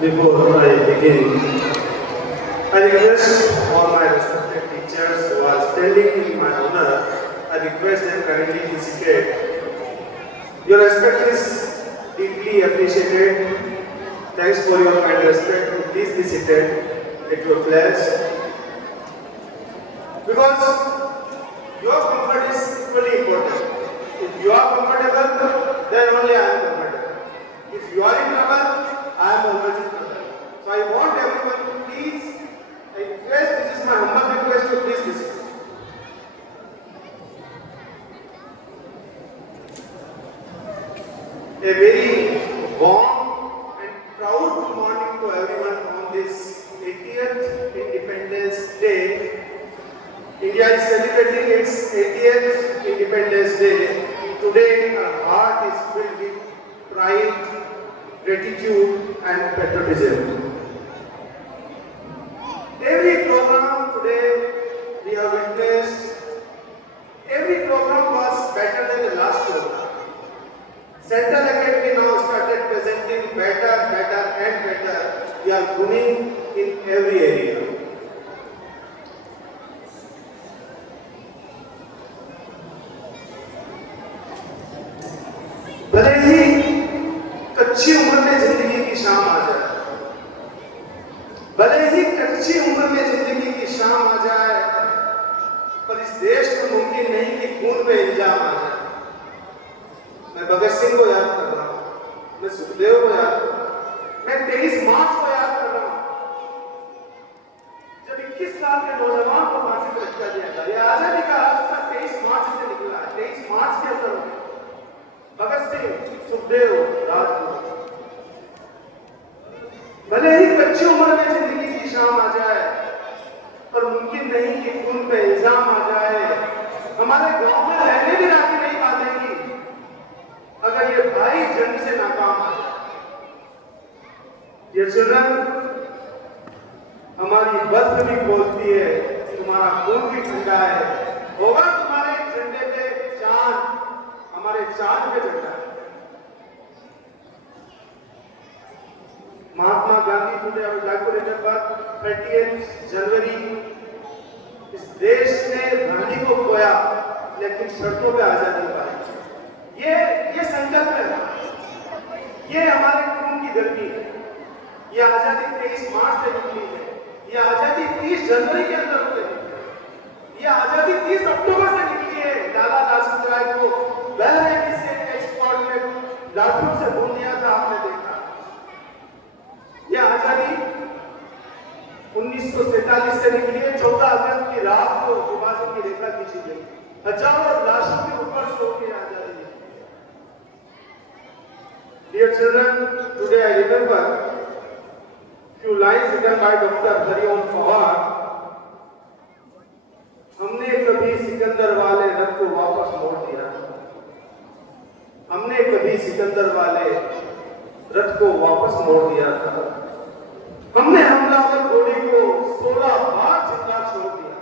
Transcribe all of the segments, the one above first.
Before I begin, I request all my respected teachers who are standing in my honor, I request them kindly to seated. Your respect is deeply appreciated. Thanks for your kind respect. Please be seated at your place. Because your comfort is equally important. If you are comfortable, then only I am comfortable. If you are in trouble, I am always in trouble. So I want everyone to please, I request, this is my humble request to please listen. A very warm and proud good morning to everyone on this 80th Independence Day. India is celebrating its 80th Independence Day. Today our heart is filled with pride, gratitude and patriotism. Every program today we have witnessed, every program was better than the last program. Central Academy now started presenting better and better. We are booming in every area. भले ही कच्ची उम्र में जिंदगी की शाम आ जाए, भले ही कच्ची उम्र में जिंदगी की शाम आ जाए, पर इस देश को मुमकिन नहीं कि खून पे इल्जाम आ जाए। मैं भगत सिंह को याद कर रहा हूँ, मैं सुखदेव को याद कर रहा हूँ, मैं 23 मार्च को याद कर रहा हूँ, जब 21 साल के नौजवान को फांसी पर लटका दिया था। यह आजादी का रास्ता 23 मार्च से निकला है। 23 मार्च के अंदर भगत सिंह, सुखदेव, राजगुरु। भले ही कच्ची उम्र में जिंदगी की शाम आ जाए, पर मुमकिन नहीं कि खून पे इल्जाम आ जाए। हमारे गांव में रहने भी राजी नहीं पाएंगी अगर ये भाई जंग से नाकाम आ जाए। ये चिल्ड्रन, हमारी बर्फ भी बोलती है, तुम्हारा खून भी ठंडा है, होगा तुम्हारे झंडे पे चांद, हमारे चांद पे झंडा है। Mahatma Gandhi today I would like to remember 30th January. इस देश ने गांधी को खोया, लेकिन शर्तों पे आजादी पाई। ये संकल्प है, ये हमारे खून की धरती है। ये आजादी 23 मार्च से निकली है, ये आजादी 30 जनवरी के अंदर हुई है, ये आजादी 30 अक्टूबर से निकली है। लाला लाजपत राय को वेलरेडी से एक्सपोर्ट में लाठों से भून दिया था, आपने देखा। ये आजादी 1947 से निकली है। 14 अगस्त की रात को विभाजन की रेखा खींची गई, हजारों लाशों के ऊपर सो के आजादी। Dear children, today I remember few lines written by Dr. Hariom Pawar. हमने कभी सिकंदर वाले रथ को वापस मोड़ दिया, हमने कभी सिकंदर वाले रथ को वापस मोड़ दिया था। हमने हमलावर घोड़ी को 16 बार जिंदा छोड़ दिया।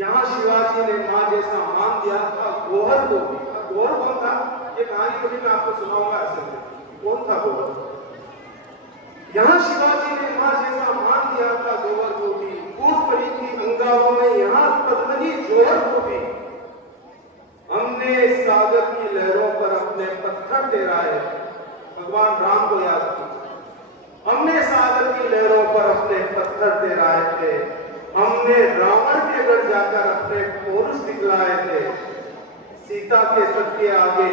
यहाँ शिवाजी ने मां जैसा मान दिया था गोहर को भी। गोहर कौन था? ये कहानी कभी मैं आपको सुनाऊंगा। कौन था गोहर? यहाँ शिवाजी ने मां जैसा मान दिया था गोहर को भी। कूद पड़ी थी अंगारों में यहाँ पद्मिनी जोहर को भी। हमने सागर की लहरों पर अपने पत्थर टेराए। भगवान राम को याद किया। हमने सागर की लहरों पर अपने पत्थर टेराए थे। हमने रावण के गढ़ जाकर अपने पौरुष दिखलाए थे। सीता के सत के आगे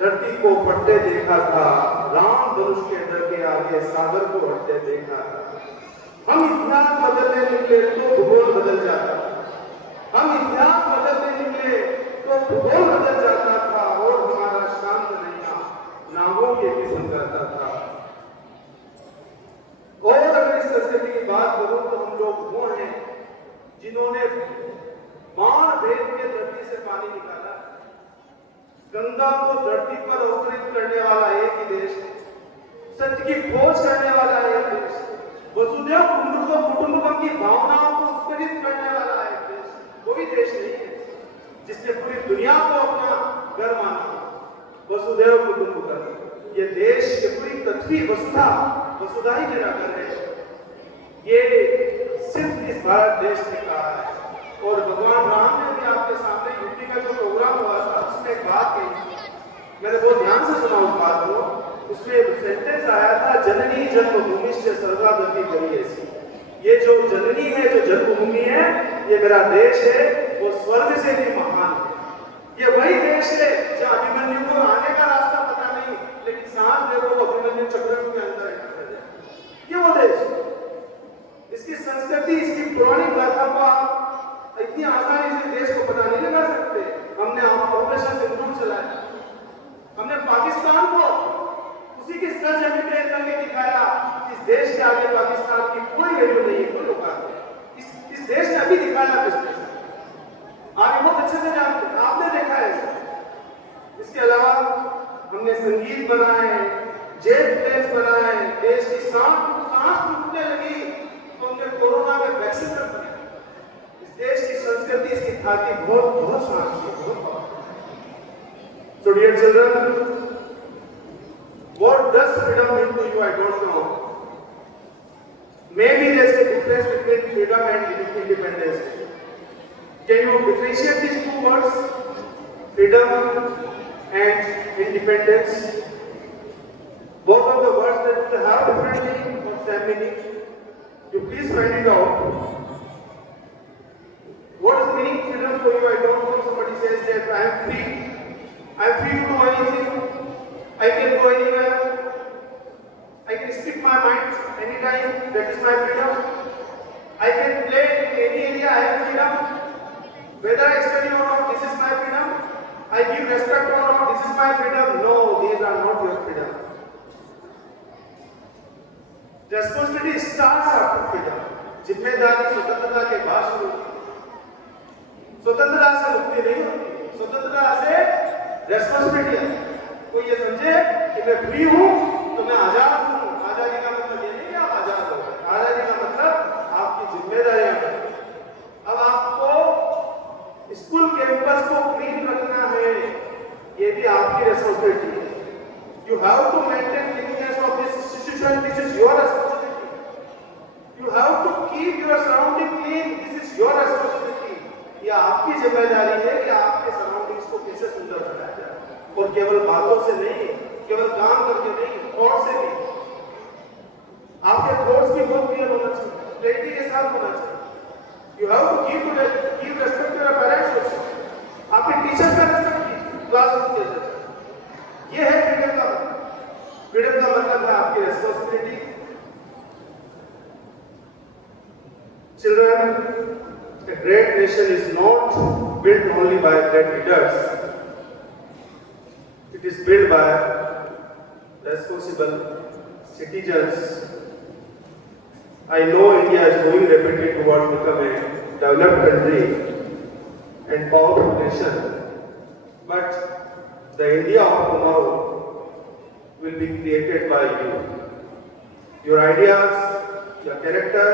धरती को फटते देखा था, राम धनुष के डर के आगे सागर को हटते देखा था। हम इतिहास बदलने निकले तो भूगोल बदल जाता था। हम इतिहास बदलने निकले तो भूगोल बदल जाता था और हमारा शांत नैया नावों के किस्म करता था। और अगर इस संस्कृति की बात करूं तो हम लोग वो हैं जिन्होंने बाण भेद के धरती से पानी निकाला। गंगा को धरती पर अवतरित करने वाला एक ही देश है, सत्य की खोज करने वाला एक देश, वसुधैव कुटुंबकम की भावनाओं को उत्प्रेरित करने वाला एक देश, कोई देश नहीं है जिसने पूरी दुनिया को अपना घर माना। वसुधैव कुटुंबकम, ये देश के पूरी पृथ्वी वसुधा वसुधा ही मेरा घर है, ये सिर्फ इस भारत देश ने कहा है। और भगवान राम ने भी आपके सामने यूपी का जो प्रोग्राम हुआ था उसमें एक बात कही, मैंने बहुत ध्यान से सुना उस बात को। उसमें सेंटेंस आया था, जननी जन्मभूमि से स्वर्गादपि गरीयसी। ये जो जननी है, जो जन्मभूमि है, ये मेरा देश है, वो स्वर्ग से भी महान है। ये वही देश है जहाँ अभिमन्यु को आने का रास्ता पता नहीं, लेकिन सांस देखो वो अभिमन्यु चक्रव्यूह के अंदर एंटर कर जाए। ये वो देश है। इसकी संस्कृति, इसकी पौराणिक गाथा को आप इतनी आसानी से देश को पता नहीं लगा सकते। हमने ऑपरेशन सिंदूर चलाया, हमने पाकिस्तान को उसी की सर जमीन पे करके दिखाया। इस देश के आगे पाकिस्तान की कोई वैल्यू नहीं है, कोई औकात नहीं। इस देश ने अभी दिखाया बिजनेस, आप बहुत अच्छे से जानते हैं, आपने देखा है। इसके अलावा हमने संगीत बनाए, जेट प्लेन्स बनाए, देश की सांस टूटने लगी तो हमने कोरोना में वैक्सीन तक बनाया। इस देश की संस्कृति, इसकी खाती बहुत शांत है, बहुत। So dear children, what does freedom mean to you? I don't know. Maybe there's a difference between freedom and independence. Can you differentiate these two words, freedom and independence? Both of the words that have different meaning or same meaning. You please find it out. What is meaning freedom for you? I don't know. Somebody says that I am free. I am free to do anything. I can go anywhere. I can speak my mind anytime. That is my freedom. I can play in any area. I have freedom. Whether I study or not, this is my freedom. I give respect or not, this is my freedom. No, these are not your freedom. Responsibility starts after freedom. जिम्मेदारी स्वतंत्रता के बाद शुरू होती। स्वतंत्रता से मुक्ति नहीं होती, स्वतंत्रता से रेस्पॉन्सिबिलिटी है। कोई ये समझे कि मैं फ्री हूं तो मैं आजाद हूं। आजादी का मतलब ये नहीं कि आप आजाद हो गए। आजादी का मतलब आपकी जिम्मेदारियां हैं। अब आपको स्कूल कैंपस को क्लीन रखना है, ये भी आपकी रेस्पॉन्सिबिलिटी है। You have to maintain cleanliness of this institution. This is your responsibility. You have to keep your surrounding clean. This is your responsibility. ये आपकी जिम्मेदारी है कि आपके सराउंडिंग्स को कैसे सुंदर बनाया जाए, और केवल बातों से नहीं, केवल काम करके नहीं, थॉट से भी। आपके थॉट्स भी बहुत क्लियर होना चाहिए, क्लैरिटी के साथ होना चाहिए। You have to give respect to your parents also. आपके टीचर्स का रेस्पेक्ट कीजिए, क्लासरूम के अंदर। ये है फ्रीडम का मतलब। फ्रीडम का मतलब है आपकी responsibility. Children, a great nation is not built only by great leaders. It is built by responsible citizens. I know India is going rapidly towards becoming a developed country and powerful nation, but the India of tomorrow will be created by you. Your ideas, your character,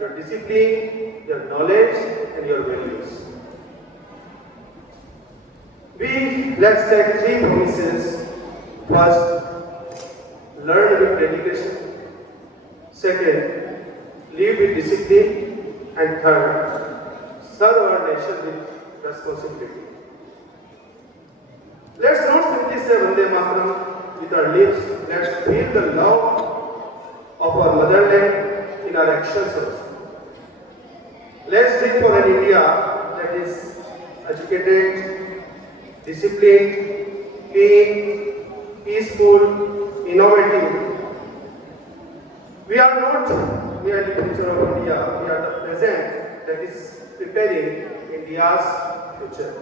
your discipline, your knowledge and your values. Let's take 3 promises. First, learn with dedication. Second, live with discipline. And third, serve our nation with responsibility. Let's not simply say Vande Mataram with our lips. Let's feel the love of our motherland in our actions also. Let's dream for an India that is educated, disciplined, clean, peaceful, innovative. We are not merely the future of India, we are the present that is preparing India's future.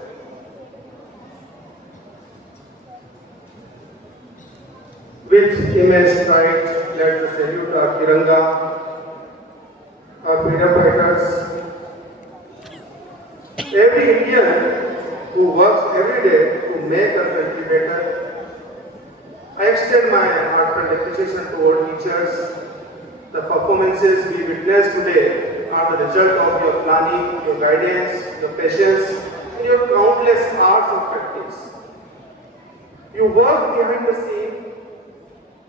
With immense pride, let us salute our Tiranga, our freedom fighters. Every Indian who works every day to make our country better. I extend my heartfelt appreciation to all teachers. The performances we witnessed today are the result of your planning, your guidance, your patience, and your countless hours of practice. You work behind the scene.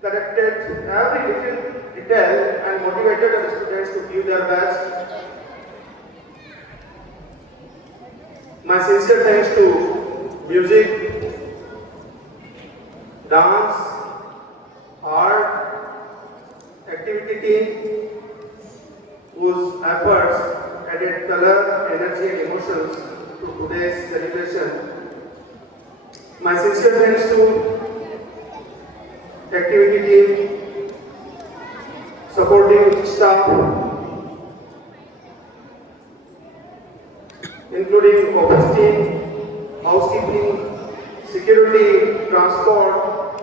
The corrected every little detail and motivated the students to give their best. My sincere thanks to music, dance, art, activity team, whose efforts added color, energy and emotions to today's celebration. My sincere thanks to activity team, supporting staff, including office team, housekeeping, security, transport,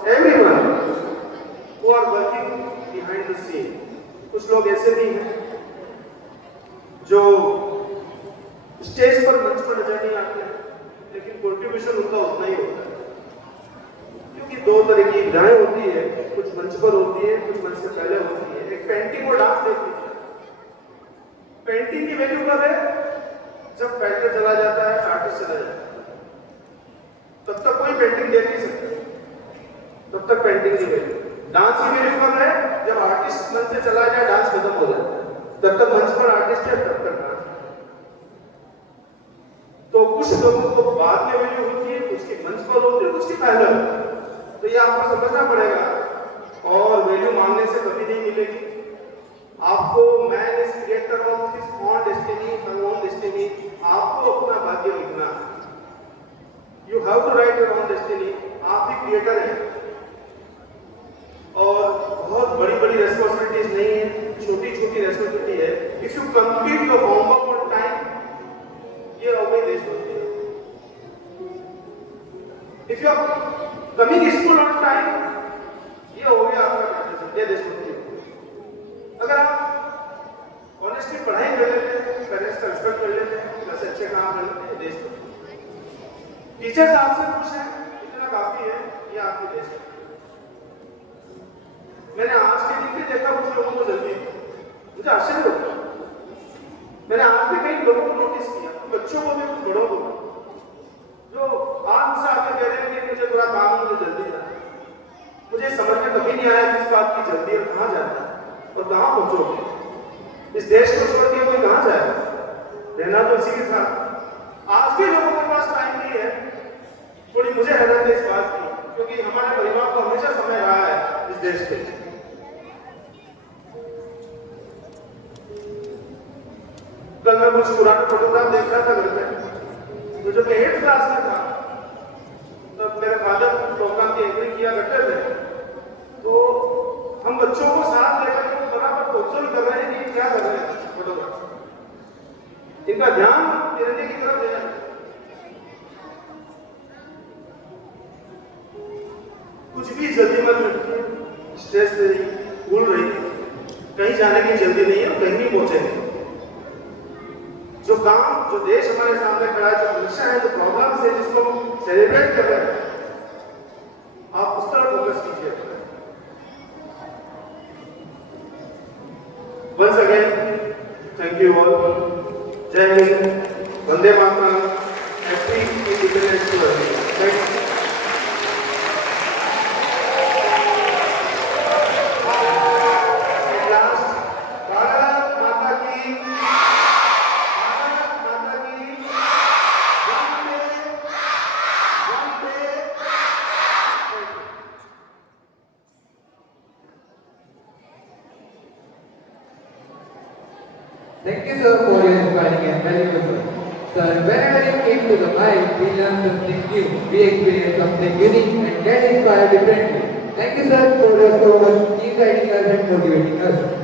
everyone who are working behind the scene. कुछ लोग ऐसे भी हैं जो stage पर मंच पर नजर नहीं आते हैं, लेकिन कंट्रीब्यूशन उनका उतना ही होता है, क्योंकि दो तरह की विधाएं होती है, कुछ मंच पर होती है, कुछ मंच से पहले होती है। एक पेंटिंग और डांस देखती है। पेंटिंग की वैल्यू कब है? जब पेंटर चला जाता है, आर्टिस्ट चला जाता है, तब तक कोई पेंटिंग देख नहीं सकता, तब तक पेंटिंग की वैल्यू। डांस की वैल्यू कब है? जब आर्टिस्ट मंच से चला जाए, डांस खत्म हो जाता है, तब तक मंच पर आर्टिस्ट है, तब तक डांस। तो कुछ लोगों को बाद में वैल्यू होती है, कुछ की मंच पर होती है, कुछ की पहले होती है। तो ये आपको समझना पड़ेगा, और वैल्यू मांगने से कभी नहीं मिलेगी आपको। Man is creator of his own destiny, her own destiny. आपको अपना भाग्य लिखना है। You have to write your own destiny. आप ही क्रिएटर हैं, और बहुत बड़ी बड़ी रेस्पॉन्सिबिलिटीज नहीं है, छोटी छोटी रेस्पॉन्सिबिलिटी है। If you complete your homework on time, ये हो गई देशभक्ति। If you are coming school on time, ये हो गया आपका पैट्रियटिज्म, ये देशभक्ति। अगर आप ऑनेस्टली पढ़ाई कर लेते हैं, पेरेंट्स का रिस्पेक्ट कर लेते हैं, घर से अच्छे काम कर लेते हैं, देशभक्ति। टीचर्स आपसे खुश हैं, इतना काफी है, ये आपकी देशभक्ति। मैंने आज के दिन भी देखा कुछ लोगों को जल्दी, मुझे आश्चर्य होता है। मैंने आज भी कई लोगों को नोटिस किया, बच्चों को भी, कुछ बड़ों को, जो आज मुझसे आके कह रहे हैं कि मुझे थोड़ा काम है, मुझे जल्दी जाना है। मुझे समझ में कभी नहीं आया किस बात की जल्दी है, कहाँ जाना है और कहाँ पहुंचोगे। इस देश को छोड़ के कोई कहाँ जाएगा? रहना तो इसी के साथ। आज के लोगों के पास टाइम नहीं है। थोड़ी मुझे हैरत है इस बात की, क्योंकि हमारे परिवार को हमेशा समय रहा है इस देश के। कल मैं कुछ पुराने फोटोग्राफ देख रहा था घर में, तो जब मैं 8th क्लास में था, तब मेरे फादर प्रोग्राम की एंकरिंग किया करते थे। तो हम बच्चों को साथ लेकर के बराबर ऑब्जर्व कर रहे हैं कि क्या कर रहे हैं फोटोग्राफ। इनका ध्यान तिरंगे की तरफ देना। कुछ भी जल्दी मत रखिए, स्ट्रेस नहीं, भूल रही, कहीं जाने की जल्दी नहीं है, कहीं नहीं पहुंचेंगे। जो काम, जो देश हमारे सामने खड़ा है, जो मिशन है, जो प्रॉब्लम्स है, जिसको हम सेलिब्रेट कर रहे हैं, आप उस तरफ फोकस कीजिए। Once again thank you all. जय हिंद, वंदे मातरम, happy independence day. Thank you. Thank you, sir, for your inspiring and valuable words. Sir, whenever you came to the mic, we learned something new, we experienced something unique, and get inspired differently. Thank you, sir, for your so much inspiring us and motivating us.